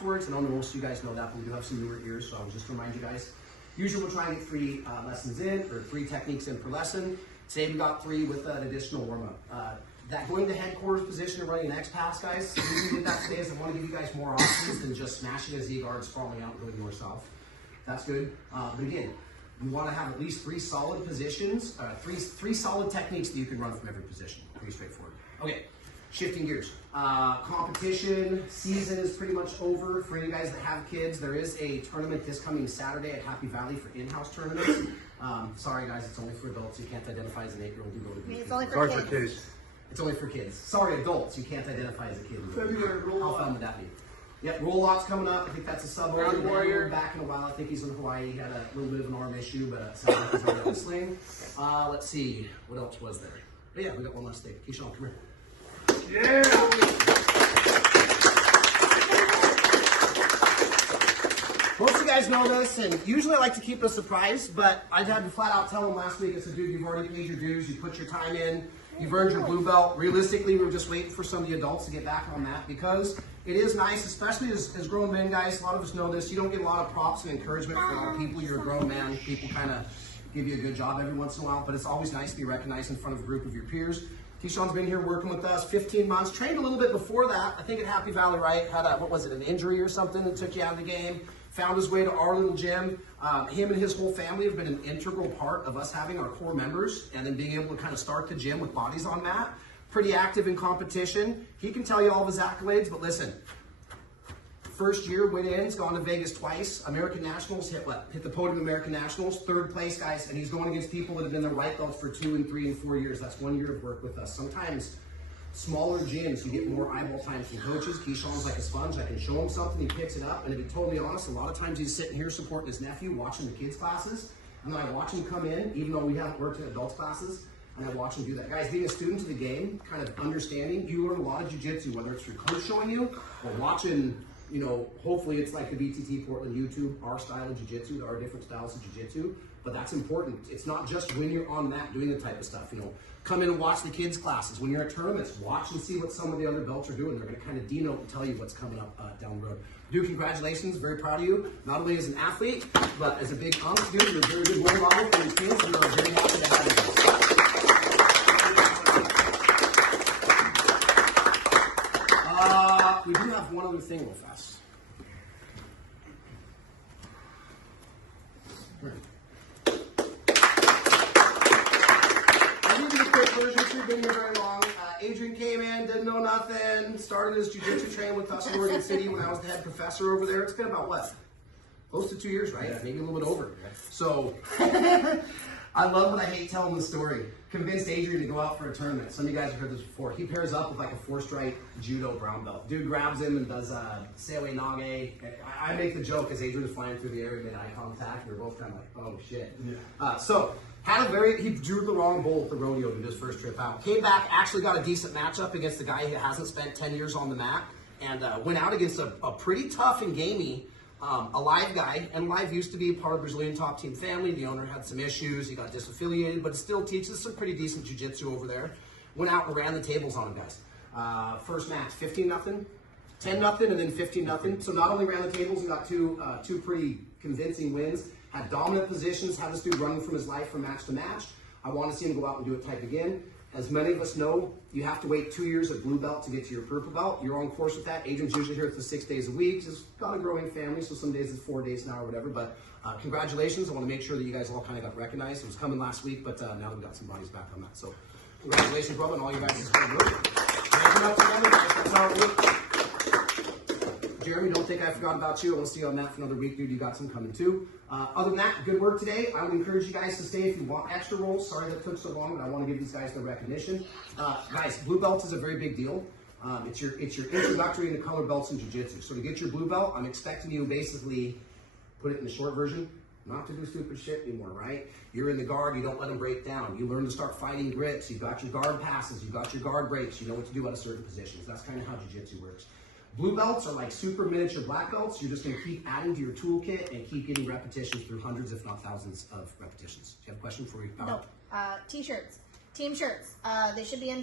afterwards. I know most of you guys know that, but we do have some newer ears, so I will just remind you guys. Usually we'll try and get 3 lessons in, or 3 techniques in per lesson. Today we got 3 with an additional warm-up. That going to headquarters position and running an X-pass, guys, the reason we did that today is I want to give you guys more options than just smashing a Z-guards, falling out, and going north-south. That's good. But again, you want to have at least 3 solid positions, three solid techniques that you can run from every position. Pretty straightforward. Okay, shifting gears. Competition season is pretty much over. For you guys that have kids, there is a tournament this coming Saturday at Happy Valley for in-house tournaments. Sorry guys, it's only for adults. You can't identify as an 8-year-old. You go to it's only for kids. It's only for kids. Sorry, adults. You can't identify as a kid. February roll. How fun would that be? Yep, roll-out's coming up. I think that's a sub warrior. Back in a while. I think he's in Hawaii. He had a little bit of an arm issue, but sounds like he's already on the sling. Let's see. What else was there? But yeah, we got one last thing. Keishaun, come here. Yeah! Most of you guys know this, and usually I like to keep it a surprise, but I had to flat out tell him last week, I said, dude, you've already paid your dues, you put your time in, you've earned your blue belt. Realistically, we were just waiting for some of the adults to get back on that, because it is nice, especially as grown men, guys, a lot of us know this, you don't get a lot of props and encouragement from a lot of people. You're a grown man, people kind of give you a good job every once in a while, but it's always nice to be recognized in front of a group of your peers. Keishaun's been here working with us 15 months, trained a little bit before that, I think at Happy Valley, right? Had a, what was it, an injury or something that took you out of the game. Found his way to our little gym. Him and his whole family have been an integral part of us having our core members and then being able to kind of start the gym with bodies on mat. Pretty active in competition. He can tell you all of his accolades, but listen, first year win-ins, gone to Vegas twice. American Nationals, hit the podium American Nationals, 3rd place, guys, and he's going against people that have been their white belts for 2 and 3 and 4 years. That's 1 year of work with us. Sometimes smaller gyms, you get more eyeball time from coaches. Keishaun's like a sponge. I can show him something, he picks it up. And to be totally honest, a lot of times he's sitting here supporting his nephew, watching the kids' classes. And then I watch him come in, even though we haven't worked in adults' classes, and I watch him do that. Guys, being a student of the game, kind of understanding, you learn a lot of jiu-jitsu, whether it's your coach showing you or watching, you know, hopefully it's like the BTT Portland YouTube, our style of jiu-jitsu. There are different styles of jiu-jitsu, but that's important. It's not just when you're on mat doing the type of stuff, you know, come in and watch the kids' classes. When you're at tournaments, watch and see what some of the other belts are doing. They're going to kind of denote and tell you what's coming up down the road. Dude, congratulations. Very proud of you. Not only as an athlete, but as a big uncle, dude. You're a very good role model for your kids, and I'm very happy to have you. We do have one other thing real fast. Been here very long. Adrian came in, didn't know nothing, started his jiu-jitsu training with us in Oregon City when I was the head professor over there. It's been about what? Close to 2 years, right? Yeah. Maybe a little bit over. So, I love but I hate telling the story. Convinced Adrian to go out for a tournament. Some of you guys have heard this before. He pairs up with like a 4-stripe judo brown belt. Dude grabs him and does Seiwei Nage. I make the joke as Adrian was flying through the air, he made eye contact. We were both kind of like, oh shit. Yeah. He drew the wrong bull at the rodeo to his first trip out. Came back, actually got a decent matchup against the guy who hasn't spent 10 years on the mat, and went out against a pretty tough and gamey Alive guy. And Alive used to be part of Brazilian top team family. The owner had some issues. He got disaffiliated, but still teaches some pretty decent jiu-jitsu over there. Went out and ran the tables on him, guys. First match, 15-0, 10-0, and then 15-0. So not only ran the tables, we got two pretty convincing wins. Had dominant positions, had this dude running from his life from match to match. I want to see him go out and do it type again. As many of us know, you have to wait 2 years of blue belt to get to your purple belt. You're on course with that. Adrian's usually here for 6 days a week. He's got a growing family, so some days it's 4 days now or whatever. But congratulations. I want to make sure that you guys all kind of got recognized. It was coming last week, but now we've got some bodies back on that. So congratulations, brother, and all you guys' hard work. Making up together, guys. That's how it works. Jeremy, don't think I forgot about you. I want to see you on that for another week, dude. You got some coming too. Other than that, good work today. I would encourage you guys to stay if you want extra rolls. Sorry that it took so long, but I want to give these guys the recognition. Guys, blue belt is a very big deal. It's your introductory into color belts in jiu-jitsu. So to get your blue belt, I'm expecting you to basically put it in the short version, not to do stupid shit anymore, right? You're in the guard, you don't let them break down. You learn to start fighting grips. You've got your guard passes, you've got your guard breaks. You know what to do at a certain positions. That's kind of how jiu-jitsu works. Blue belts are like super miniature black belts. You're just going to keep adding to your toolkit and keep getting repetitions through hundreds, if not thousands, of repetitions. Do you have a question before we? No. T-shirts, team shirts. They should be in by